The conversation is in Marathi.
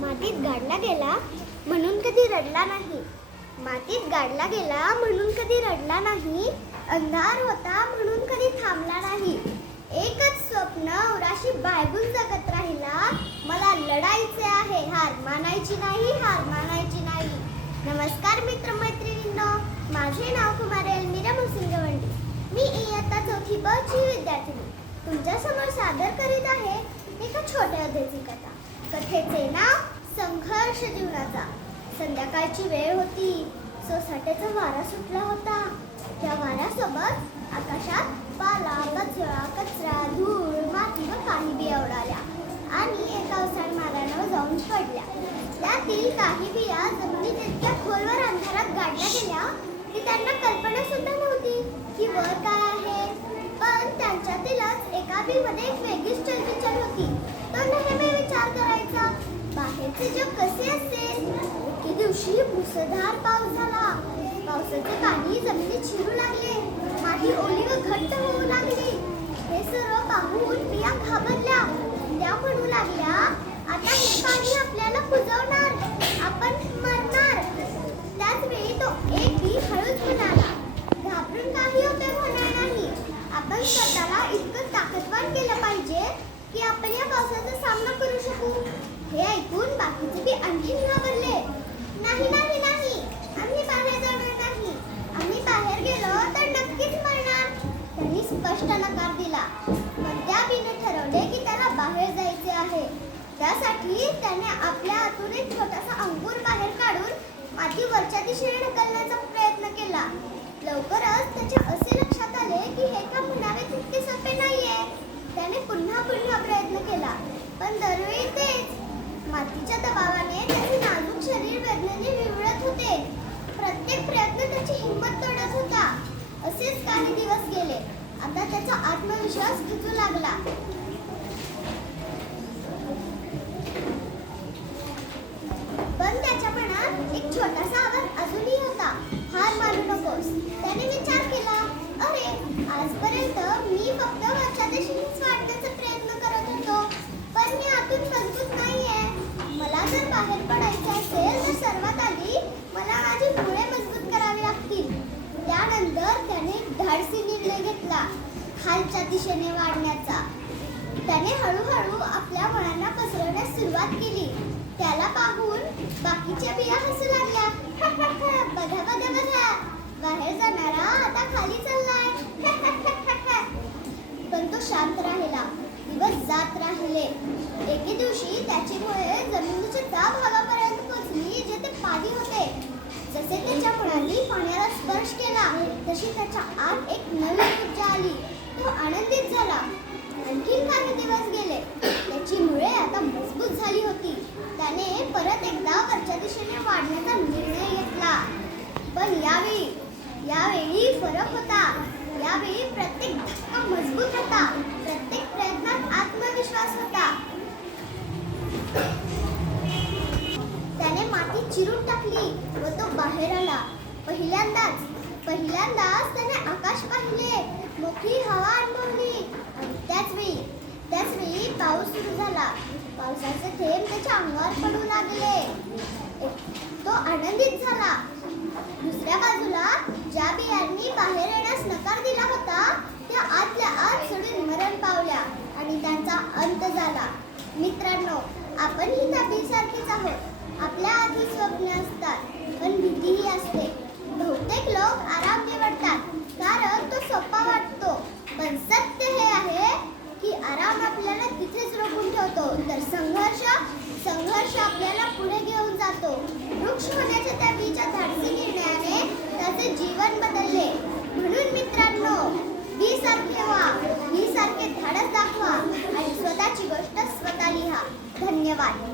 मातीत गाडला गेला म्हणून कधी रडला नाही. मातीत गाडला गेला म्हणून कधी रडला नाही. अंधार होता म्हणून कधी थांबला नाही. एकच स्वप्न उराशी बाळगून जगत राहिला. मला लढायचे आहे, हार मानायची नाही, हार मानायची नाही. नमस्कार मित्रमैत्रिणींनो, माझे नाव कुमारी अलमीरा मुसिंगवंडी. मी इयत्ता चौथी ब ची विद्यार्थिनी तुमच्यासमोर सादर करीत आहे एका छोट्या अध्यायाची कथा. कथेचे नाव संघर्ष जीवनाचा. संध्याकाळची वेळ होती. सोसाट्याचा वारा सुटला होता. त्या वाऱ्यासोबत आकाशात पाला, कचरा, धूळ, माती व काही बिया उडाल्या आणि एका ओसाड मार्गावर जाऊन पडल्या. त्यातील काही बिया जमिनीत इतक्या खोलवर अंधारात गाडल्या गेल्या की त्यांना कल्पना सुद्धा नव्हती की वर काय आहे. पण त्यांच्यातीलच एका बीमध्ये एक वेगळीच चलबिचल होती. तो नेहमी विचार करायचा, बाहेरचे जग कसे असेल. एके दिवशी मुसळधार पाऊस झाला. पावसाचे पाणी जमिनीत शिरू लागले. माती ओली व घट्ट होऊ लागली. हे सर्व पाहून बिया घाबरल्या. त्या म्हणू लागल्या, आता हे पाणी आपल्याला कुजवणार, आपण मरणार. त्याच वेळी तो एक बी हळूच म्हणाला, घाबरून काही उपयोग होणार नाही. आपण स्वतःला इतकं ताकदवान केलं पाहिजे की आपण या पावसाचा सामना करू शकू. हे ऐकून बाकीचे बी आणखीन घाबरले. नाही नाही नाही, आम्ही बाहेर जाणार नाही. आम्ही बाहेर गेलो तर नक्कीच मरणार. त्यांनी स्पष्ट नकार दिला. पण त्या बीने ठरवले की त्याला बाहेर जायचे आहे. त्यासाठी त्याने आपल्या आतून एक छोटासा अंकुर बाहेर काढून माती वरच्या दिशेने ढकलण्याचा प्रयत्न केला. लवकरच त्याच्या असे लक्षात आले की हे काम म्हणावे तितके सोपे नाहीये. त्याने पुन्हा प्रयत्न केला, पण दरवेळी तेच. मातीच्या दबावाने त्याचे नाजूक शरीर वेदनेने विवळत होते. प्रत्येक प्रयत्न त्याची हिंमत तोडत होता. असेच काही दिवस गेले. आता त्याचा आत्मविश्वास खचू लागला. पण त्याच्या मनात एक छोटासा आवाज अजूनही होता, हार मानू नकोस. त्याने विचार केला, अरे आजपर्यंत मी फक्त वरच्या दिशेनेच वाढण्याचा प्रयत्न करत होतो, पण मी आतून मजबूत नाहीये. मला जर बाहेर पडायचं असेल तर सर्वात आधी मला माझी मुळे मजबूत करावी लागतील. त्यानंतर त्याने धाडसी निर्णय घेतला, खालच्या दिशेने वाढण्याचा. त्याने हळूहळू आपल्या मनाला पसरवण्यास सुरुवात केली. त्याला पाहून बाकीच्या बिया हसू लागल्या. बघा बघा बघा, बाहेर जाणारा आता खाली चाललाय. पण तो शांत राहिला. दिवस जात राहिले. एके दिवशी त्याची मुळे जमिनीच्या त्या भागापर्यंत पोहोचली जेथे पाणी होते. जसे त्याच्या मुळांनी पाण्याला स्पर्श केला तशी त्याच्या आत एक नवीन ऊर्जा आली. तो आनंदित झाला. आणखीन काही दिवस गेले. त्याची मुळे आता मजबूत झाली होती. त्याने परत एकदा वरच्या दिशेने वाढण्याचा निर्णय घेतला. पण यावेळी फरक होता. यावेळी प्रत्येक धक्का मजबूत होता. प्रत्येक प्रयत्नात आत्मविश्वास होता. त्याने माती चिरून टाकली व तो बाहेर आला. पहिल्यांदाच त्याने आकाश पाहिले, मोकळी हवा अनुभवली. आणि त्याच वेळी पाऊस सुरू झाला. पावसाचे थेंब त्याच्या अंगावर पडू लागले. तो आनंदित झाला. दुसऱ्या बाजूला ज्या बियांनी बाहेर येण्यास नकार दिला होता त्या आतल्या आत सडून मरण पावल्या आणि त्यांचा अंत झाला. मित्रांनो, आपणही त्या बीसारखीच आहोत. आपल्या आधी स्वप्ने असतात, पण भीतीही असते. बहुतेक लोक आराम निवडतात कारण तो सोपा वाटतो. पण सत्य हे आहे की आराम आपल्याला तिथेच रोखून ठेवतो, तर संघर्ष आपल्याला पुढे घेऊन जातो. वृक्ष होण्याच्या त्या बीच्या धाडसी निर्णयाने त्याचे जीवन बदलले. म्हणून मित्रांनो, बी सारखे व्हा, बी सारखे धाडस दाखवा आणि स्वतःची गोष्ट स्वतः लिहा. धन्यवाद.